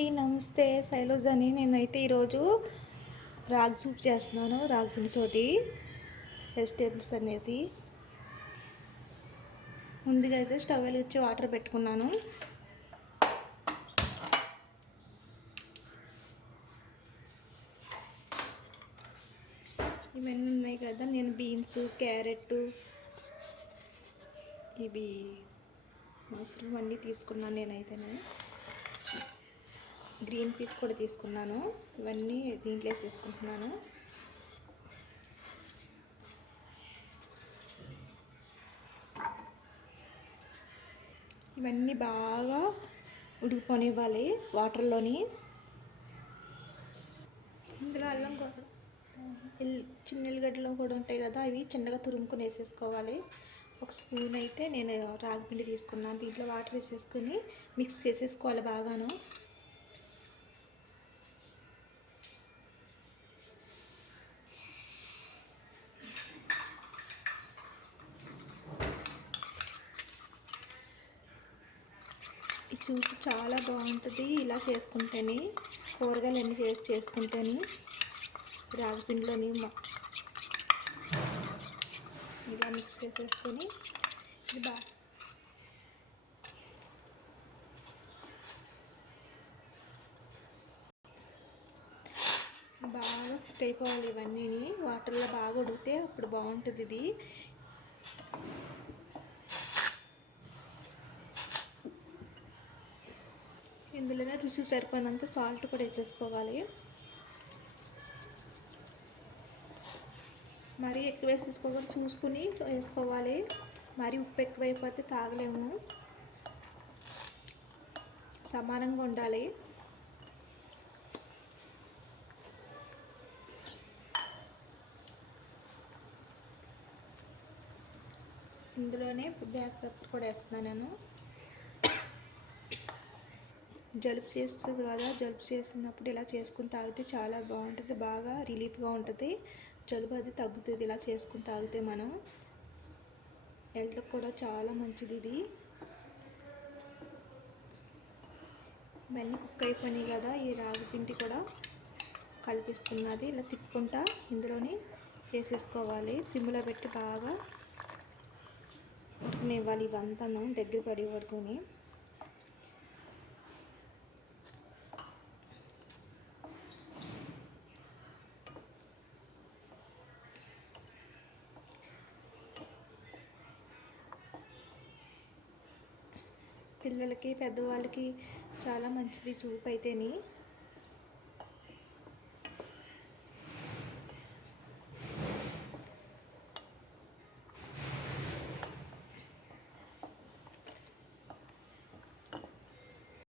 అండి, నమస్తే. శైలజ అని. నేనైతే ఈరోజు రాగి సూప్ చేస్తున్నాను. రాగి పిండితోటి వెజిటేబుల్స్ అనేసి. ముందుగా అయితే స్టవ్ వెలిగించి వాటర్ పెట్టుకున్నాను. ఇవన్నీ ఉన్నాయి కదా, నేను బీన్స్, క్యారెట్, ఇవి మష్రూమ్ అన్నీ తీసుకున్నాను. నేనైతేనే గ్రీన్ పీస్ కూడా తీసుకున్నాను. ఇవన్నీ దీంట్లో వేసేసుకుంటున్నాను. ఇవన్నీ బాగా ఉడికిపోనివ్వాలి వాటర్లోని. ఇందులో అల్లం కూడా, చిన్న ఎల్లిగడ్డలు కూడా ఉంటాయి కదా, అవి చిన్నగా తురుముకొని వేసేసుకోవాలి. ఒక స్పూన్ అయితే నేను రాగి పిండి తీసుకున్నాను. దీంట్లో వాటర్ వేసేసుకొని మిక్స్ చేసేసుకోవాలి బాగాను. ఈ సూప్ చాలా బాగుంటుంది ఇలా చేసుకుంటేనే. కూరగాయలు అన్నీ చేసుకుంటేనే రాగి పిండిలోని ఇలా మిక్స్ చేసేసుకొని ఇది బాగా ఫ్రై అయిపోవాలి. ఇవన్నీ వాటర్లో బాగా ఉడికితే అప్పుడు బాగుంటుంది ఇది. ఇందులోనే రుచి సరిపోయినంత సాల్ట్ కూడా వేసేసుకోవాలి. మరీ ఎక్కువ వేసేసుకోవాలి, చూసుకుని వేసుకోవాలి. మరీ ఉప్పు ఎక్కువైపోతే తాగలేము. సమానంగా ఉండాలి. ఇందులోనే బ్లాక్ పెప్పర్ కూడా వేస్తున్నాను నేను. జలుబు చేస్తుంది కదా, జలుబు చేసినప్పుడు ఇలా చేసుకుని తాగితే చాలా బాగుంటుంది. బాగా రిలీఫ్గా ఉంటుంది. జలుబు అది తగ్గుతుంది ఇలా చేసుకుని తాగితే. మనం హెల్త్కి కూడా చాలా మంచిది ఇది. ఇవన్నీ కుక్ అయిపోయినాయి కదా, ఈ రాగి పిండి కూడా కలిపిస్తున్నది. ఇలా తిప్పుకుంటా ఇందులోని వేసేసుకోవాలి. సిమ్లో పెట్టి బాగా ఉడకనివ్వాలి. ఇవంతా దగ్గర పడి పడుకొని. పిల్లలకి, పెద్దవాళ్ళకి చాలా మంచిది సూప్ అయితేని.